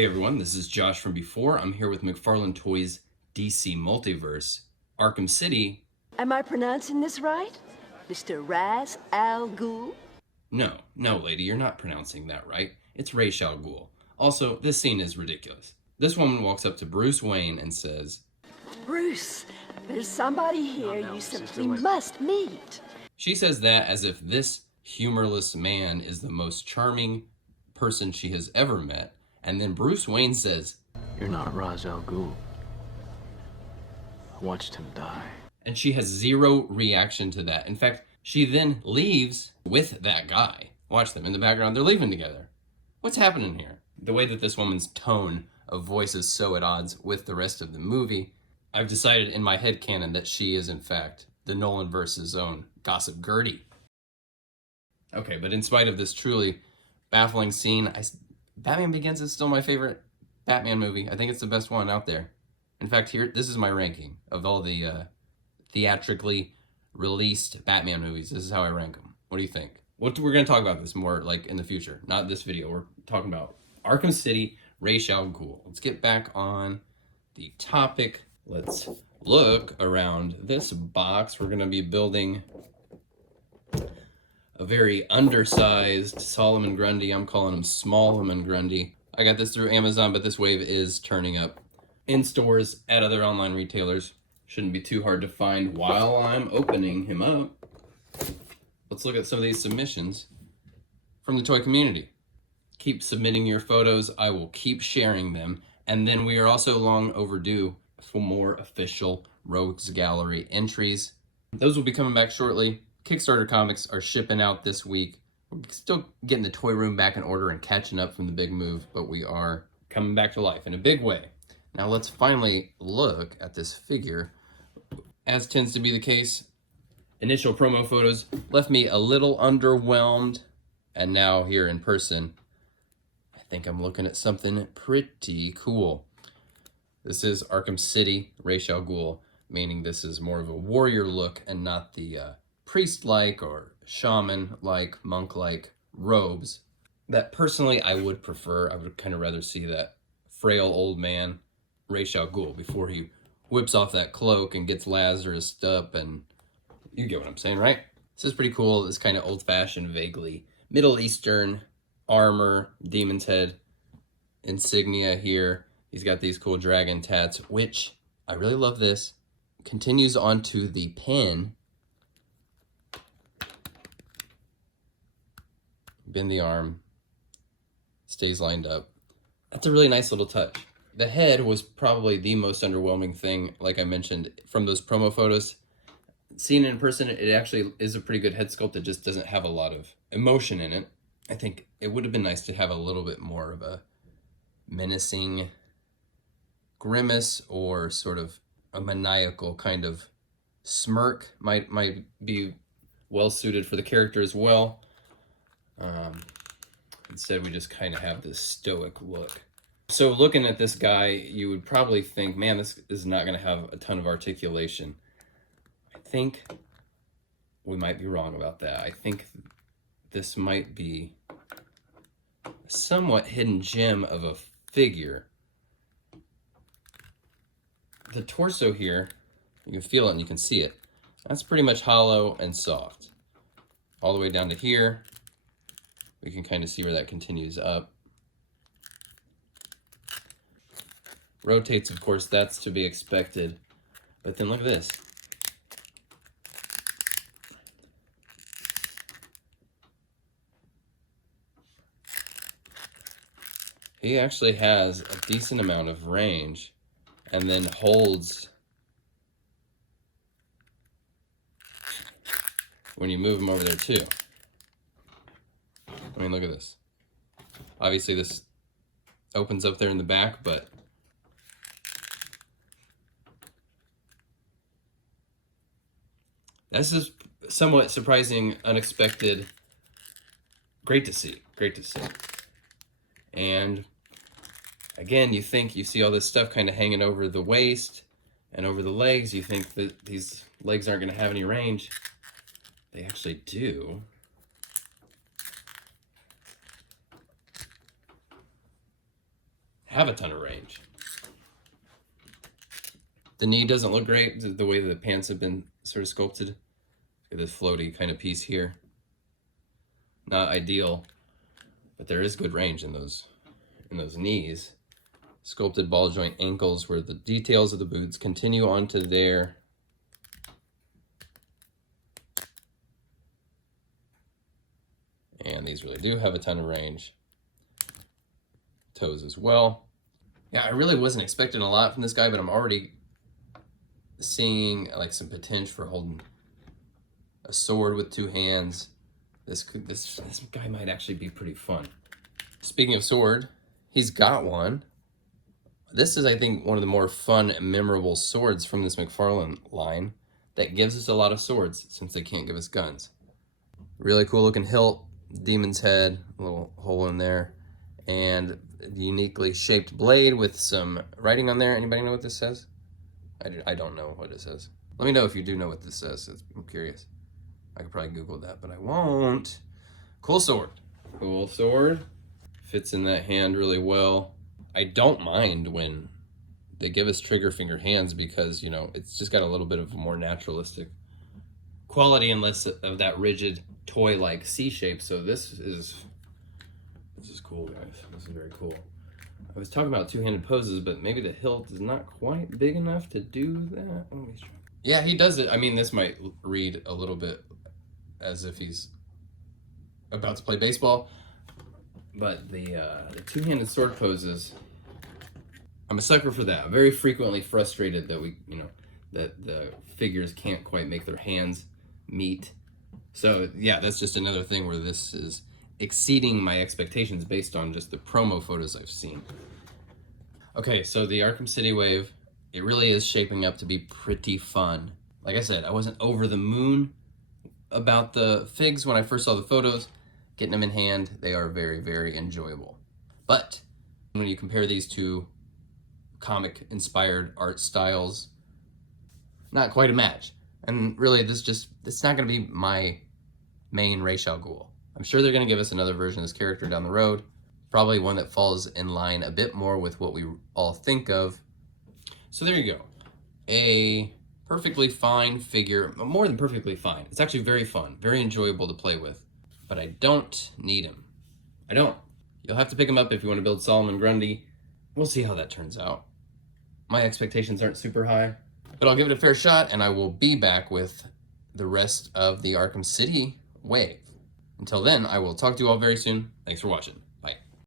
Hey everyone, this is Josh from before. I'm here with McFarlane Toys DC Multiverse, Arkham City. Am I pronouncing this right? Mr. Raz Al Ghul? No, lady, you're not pronouncing that right. It's Ra's al Ghul. Also, this scene is ridiculous. This woman walks up to Bruce Wayne and says, Bruce, there's somebody here you simply must meet. She says that as if this humorless man is the most charming person she has ever met. And then Bruce Wayne says, You're not Ra's al Ghul. I watched him die. And she has zero reaction to that. In fact, she then leaves with that guy. Watch them in the background. They're leaving together. What's happening here? The way that this woman's tone of voice is so at odds with the rest of the movie, I've decided in my headcanon that she is, in fact, the Nolanverse's own Gossip Gertie. Okay, but in spite of this truly baffling scene, Batman Begins is still my favorite Batman movie. I think it's the best one out there. In fact, this is my ranking of all the theatrically released Batman movies. This is how I rank them. What do you think? We're going to talk about this more like in the future, not this video. We're talking about Arkham City, Ra's al Ghul. Let's get back on the topic. Let's look around this box. We're going to be building a very undersized Solomon Grundy. I'm calling him Smallman Grundy. I got this through Amazon, but this wave is turning up in stores at other online retailers. Shouldn't be too hard to find while I'm opening him up. Let's look at some of these submissions from the toy community. Keep submitting your photos. I will keep sharing them. And then we are also long overdue for more official Rogues Gallery entries. Those will be coming back shortly. Kickstarter comics are shipping out this week. We're still getting the toy room back in order and catching up from the big move, but we are coming back to life in a big way. Now let's finally look at this figure. As tends to be the case, initial promo photos left me a little underwhelmed, and now here in person, I think I'm looking at something pretty cool. This is Arkham City, Ra's al Ghul, meaning this is more of a warrior look and not the priest-like or shaman-like, monk-like robes that personally I would prefer. I would kind of rather see that frail old man, Ra's al Ghul, before he whips off that cloak and gets Lazarus up, and you get what I'm saying, right? This is pretty cool. This kind of old-fashioned, vaguely Middle Eastern armor, demon's head insignia here. He's got these cool dragon tats, which I really love this. Continues onto the pin. Bend the arm. Stays lined up. That's a really nice little touch. The head was probably the most underwhelming thing, like I mentioned, from those promo photos. Seeing it in person, it actually is a pretty good head sculpt. It just doesn't have a lot of emotion in it. I think it would have been nice to have a little bit more of a menacing grimace or sort of a maniacal kind of smirk. Might be well suited for the character as well. Instead, we just kind of have this stoic look. So looking at this guy, you would probably think, man, this is not going to have a ton of articulation. I think we might be wrong about that. I think this might be a somewhat hidden gem of a figure. The torso here, you can feel it and you can see it. That's pretty much hollow and soft. All the way down to here, we can kind of see where that continues up. Rotates, of course, that's to be expected. But then look at this. He actually has a decent amount of range and then holds when you move him over there too. I mean, look at this. Obviously this opens up there in the back, but this is somewhat surprising, unexpected. Great to see, great to see. And again, you think you see all this stuff kind of hanging over the waist and over the legs. You think that these legs aren't going to have any range. They actually do. have a ton of range. The knee doesn't look great, the way the pants have been sort of sculpted. Look at this floaty kind of piece here. Not ideal, but there is good range in those knees. Sculpted ball joint ankles where the details of the boots continue onto there. And these really do have a ton of range. Toes as well. Yeah, I really wasn't expecting a lot from this guy, but I'm already seeing like some potential for holding a sword with two hands. This guy might actually be pretty fun. Speaking of sword, he's got one. This is, I think, one of the more fun and memorable swords from this McFarlane line that gives us a lot of swords since they can't give us guns. Really cool looking hilt, demon's head, a little hole in there, and uniquely shaped blade with some writing on there. Anybody know what this says? I don't know what it says. Let me know if you do know what this says. I'm curious. I could probably Google that, but I won't. Cool sword. Cool sword. Fits in that hand really well. I don't mind when they give us trigger finger hands because, you know, it's just got a little bit of a more naturalistic quality and less of that rigid toy-like C shape. So this is cool, guys. This is very cool. I was talking about two-handed poses, but maybe the hilt is not quite big enough to do that. Let me try. Yeah, he does it. I mean, this might read a little bit as if he's about to play baseball. But the two-handed sword poses, I'm a sucker for that. I'm very frequently frustrated that that the figures can't quite make their hands meet. So yeah, that's just another thing where this is exceeding my expectations based on just the promo photos I've seen. Okay, so the Arkham City wave, it really is shaping up to be pretty fun. Like I said, I wasn't over the moon about the figs when I first saw the photos. Getting them in hand, they are very, very enjoyable. But when you compare these two comic-inspired art styles, not quite a match. And really, it's not going to be my main Ra's al Ghul. I'm sure they're going to give us another version of this character down the road. Probably one that falls in line a bit more with what we all think of. So there you go. A perfectly fine figure, more than perfectly fine. It's actually very fun, very enjoyable to play with. But I don't need him. I don't. You'll have to pick him up if you want to build Solomon Grundy. We'll see how that turns out. My expectations aren't super high, but I'll give it a fair shot, and I will be back with the rest of the Arkham City wave. Until then, I will talk to you all very soon. Thanks for watching.